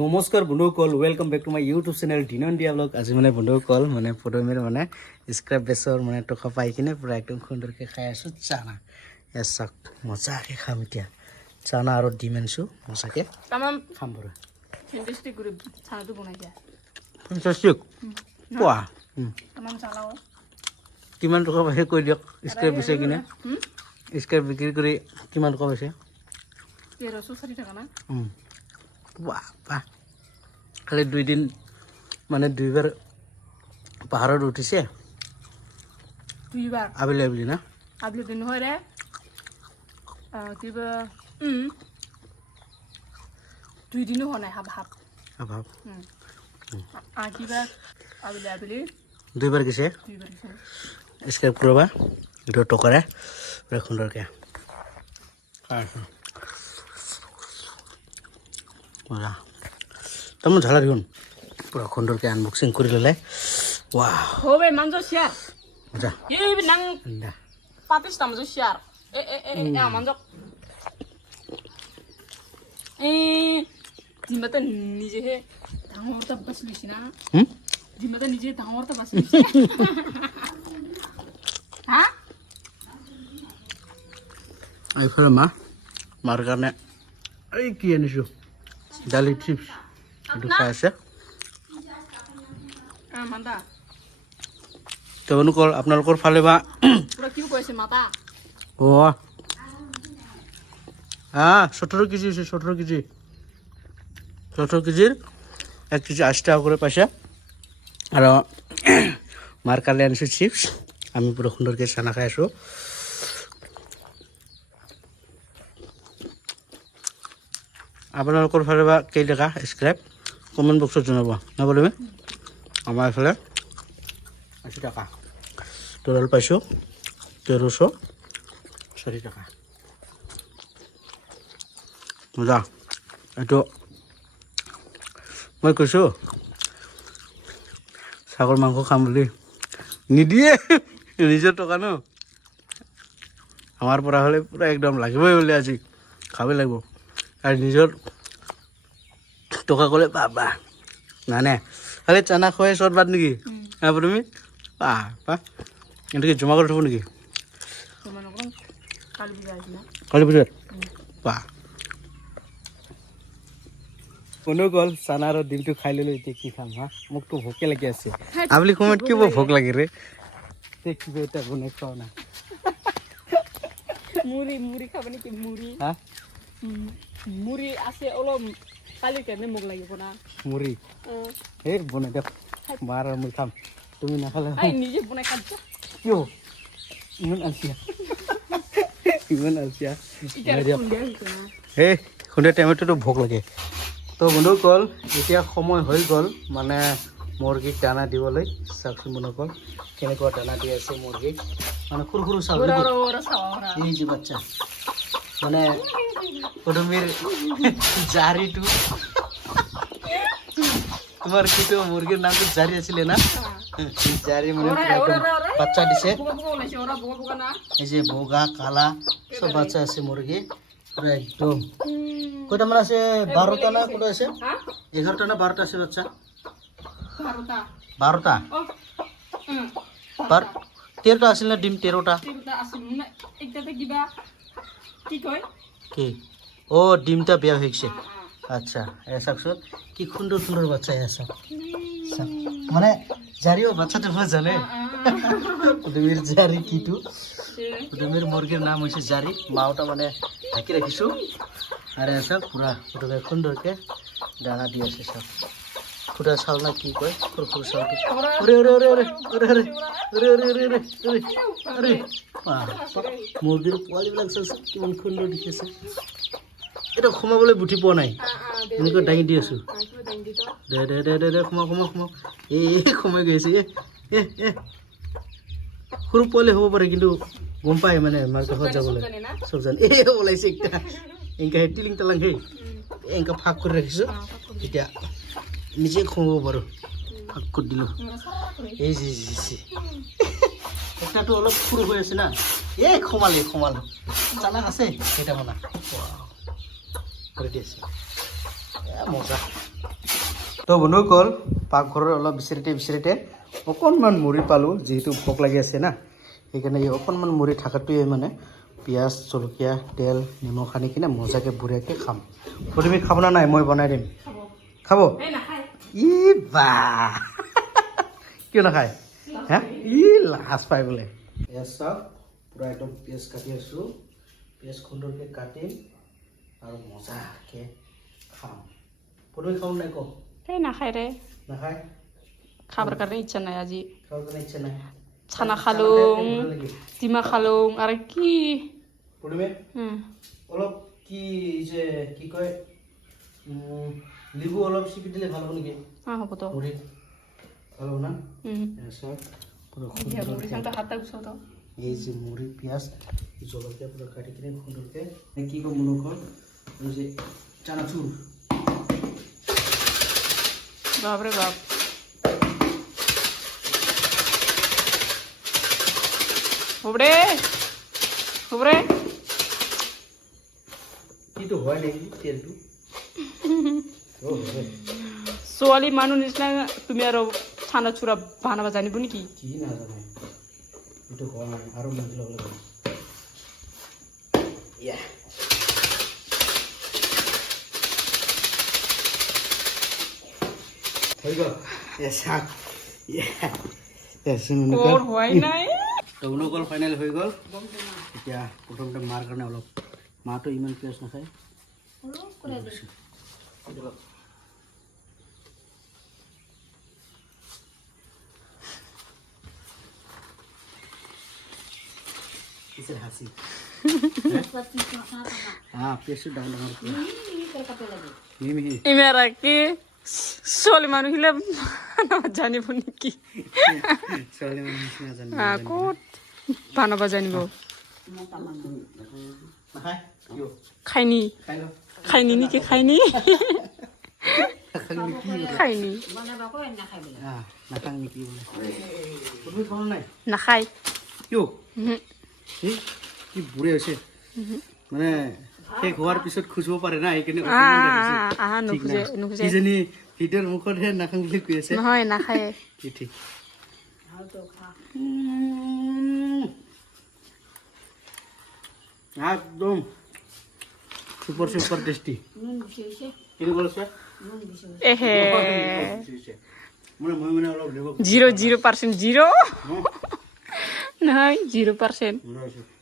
নমস্কাৰ বন্ধুসকল welcome back to my YouTube channel দিনন দিয়া ব্লগ আজি মানে বন্ধুসকল মানে পদমীৰ মানে স্ক্ৰেপ বেছৰ মানে টকা পাই কিনে পুৰা একদম সুন্দৰকৈ খাই আছোঁ চানা এছ চাক মজাকৈ খাম এতিয়া চানা আৰু ডিম আনিছোঁ মজাকৈ খাম বাৰু ফেন্টাস্টিক কৰি চানাটো বনাই দিয়া ফেন্টাস্টিক পোৱা তামাম চালাও কিমান টকা পাইছে কৈ দিয়ক স্ক্ৰেপ বেচে কিনে স্ক্ৰেপ বিক্ৰী কৰি কিমান টকা পাইছে 1340 টাকা না বাহ বাহ খালি দুইদিন মানে দুইবাৰ পাহাৰত উঠিছে দুইবাৰ আবেলি আবেলি না আবেলি দিন হয় ৰে কিবা দুই দিনো হোৱা নাই হাব হাব ভাব কিবা আবেলি আবেলি দুইবাৰ গৈছে দুইবাৰ দিছে স্ক্ৰেপ কৰিবা এইটো টকাৰে পুৰা সুন্দৰকৈ মজা তামোল ঝালা দেখোন পুৰা সুন্দৰকৈ আনবক্সিং কৰি ল'লে ৱাহ হবে মানজো শেয়াৰ মজা এই নাং দা পাতিস তামজো শেয়াৰ এ মানজো জিমাতে নিজে হে ডাঙৰটা বাছলিছি না জিমাতে নিজে ডাঙৰটা বাছলিছি হা এইফালে মাৰ কাৰণে এই কি আনিছোঁ দালি চিপছ এইটো খাই আছে মান্দা তেওঁলোকৰ আপোনালোকৰ ফালে বা পুৰা কি কৈছে মাতা অ' 17 কেজি হৈছে 17 কেজি 17 কেজিৰ 1 কেজি 80 টাকা কৰি পাইছে আৰু মাৰ কাৰণে আনিছোঁ চিপছ আমি পুৰা সুন্দৰকৈ চানা খাই আছোঁ আপোনালোকৰ ফালে বা কেই টকা স্ক্ৰেপ কমেণ্ট বক্সত জনাব নবলে আমাৰ এইফালে 80 টাকা টোটাল পাইছোঁ 1340 টাকা মজা এইটো মই কৈছোঁ ছাগল মাংস খাম বুলি নিদিয়ে নিজৰ টকা ন আমাৰ পৰা হ'লে পুৰা একদম লাগিবই বোলে আজি খাবই লাগিব আৰু নিজৰ টকা ক'লে বাবা নানে খালি চানা খুৱাই চট বাদ নেকি তুমি বাহ বাহ এনেকৈ জমা কৰি থ'ব নেকি কালি পিছত বাহ কোনো গ'ল চানা আৰু ডিমটো খাই ল'লোঁ এতিয়া কি খাম হা মোকতো ভোকে লাগি আছে আবেলি সময়ত কিয় ভোক লাগে ৰে কিবা এটা বনাই খোৱা নাই মুড়ি মুড়ি খাব নেকি মুড়ি হা মুড়ি আছে অলপ কালি কেনে মোক লাগিব না মুড়ি এই বনাই দিয়ক মাৰ আৰু মই খাম তুমি নাখালে নিজে বনাই খাইছো কিয় ইমান আলচিয়া ইমান আলচিয়া এই সন্ধিয়া টাইমততো ভোক লাগে তো বন্ধুসকল এতিয়া সময় হৈ গ'ল মানে মুৰ্গীক দানা দিবলৈ চাওকচোন বন্ধুসকল কেনেকুৱা দানা দি আছে মুৰ্গীক মানে সৰু সৰু চাউল এই যে বাচ্চা মানে পদমীৰ জাৰিটো তোমাৰ কিটো মুৰ্গীৰ নামটো জাৰি আছিলে না জাৰি মানে বাচ্চা দিছে এই যে বগা কালা সব বাচ্চা আছে মুৰ্গী পুৰা একদম কয়টামান আছে 12টা না কত আছে 11টা না 12টা আছে বাচ্চা 12টা 13টা আছিল না ডিম 13টা কি ও ডিমটা বেয়া হৈ গৈছে আচ্ছা এই চাওকচোন কি সুন্দৰ সুন্দৰ বাচ্চা আছে মানে জাৰিও বাচ্চাটো মই জানে পদমীৰ জাৰি কিটো পদমীৰ মুৰ্গীৰ নাম হৈছে জাৰি মাওটা মানে ঢাকি ৰাখিছোঁ আৰু চাওক পুৰা পদমীৰ সুন্দৰকৈ দানা দি আছে চাওক খুটা চাউল না কি কয় সৰু সৰু চাউলটো মুৰ্গীৰ পোৱালিবিলাক চাইছে কিমান সুন্দৰ দেখিছে এটা সোমাবলৈ বুটি পোৱা নাই এনেকৈ দাঙি দি আছোঁ দে দে দে দে দে সোমাও সোমাও সোমাও এই সোমাই গৈছে সৰু পোৱালি হ'ব পাৰে কিন্তু গম পায় মানে মাৰ কাষত যাবলৈ চব জানে এই ওলাইছে একটা এনেকৈ টিলিং টালাং সেই এনেকৈ ফাঁক কৰি ৰাখিছোঁ এতিয়া নিজে সোমাব পাৰোঁ ফাঁক কৰি দিলোঁ এই যি একটাটো অলপ সৰু হৈ আছে না এই সোমালে চালাক আছে কেইটামানা কৰি দি আছে মজা তো বন্ধুসকল পাকঘৰৰ অলপ বিচাৰিতে অকণমান মুড়ি পালোঁ, যিহেতু ভোক লাগি আছে না, সেইকাৰণে এই অকণমান মুড়ি থকাটোৱে মানে পিঁয়াজ জলকীয়া তেল নিমখ সানি কিনে মজাকৈ বঢ়িয়াকৈ খাম। তুমি খাব না নাই? মই বনাই দিম। খাব? ই বা কিয় নাখায়? হে ই লাজ পাই বোলে। পিঁয়াজ চাওক, পূৰা একদম পিঁয়াজ কাটি আছোঁ, পিঁয়াজ খুন্দৰকৈ কাটিম আৰু মজাকৈ খাম। তুমি খাব নাই কওক? এই নাখায় ৰে, নাখায়? খাবৰ কাৰণে ইচ্ছা নাই আজি। খাবৰ কাৰণে ইচ্ছা নাই? চানা খালোঁ, ডিমা খালোঁ আৰু কি পূৰ্ণিমে অলপ কি যে কি কয় লিবু অলপ চিপি দিলে ভাল হ'ব নেকি? হ'ব তো মুড়িত ভাল হ'ব না? চাওক পুরো এই যে মুড়ি পেঁয়াজ জলকীয়া পুরো কাটি কিনে সুন্দরকে কি কম মনে কর এই যে চানাচুর বাপরে বাপ ওবরে ওবরে কি তো হয় নাকি তেলটো ও হয় ছোৱালী মানুহ নিচিনা তুমি আৰু চানা চুৰা বনাব জানিব নেকি? কি নাজানে এইটো হয় আৰু মছলা লব লাগে ইয়া হৈ গ'ল এসা ইয়া এসে কোৰ হয় নাই অনুকল ফাইনেল হৈ গ'ল। এতিয়া প্ৰথমতে মাৰ কাৰণে অলপ মাটো ইমান পিঁয়াজ নাখায় किसे हंसी हाँ पेशु डाउन डाउन ইমেৰা কি ছোৱালী মানুহ হিলে জানিব নেকি? ছোৱালী মানুহ নিচিনা জানিব ক'ত বনাব জানিব? নাখায় কিয় খাইনি খাই ল খাইনি নেকি? খাইনি খাইনি নাখাং নেকি বোলে তুমি খাব নাই নাখায় কিয় কি বুঢ়ে হৈছে মানে শেষ হোৱাৰ পিছত খুজিব পাৰে না সেইকাৰণে কিজনী ভিডিঅ'ৰ মুখতহে নাখাং বুলি কৈ আছে নহয় নাখায় কি ঠিক একদম সুপাৰ সুপাৰ টেষ্টি কিনে বলছে এহে মানে মই মানে অলপ 0% 0 নহয় 0%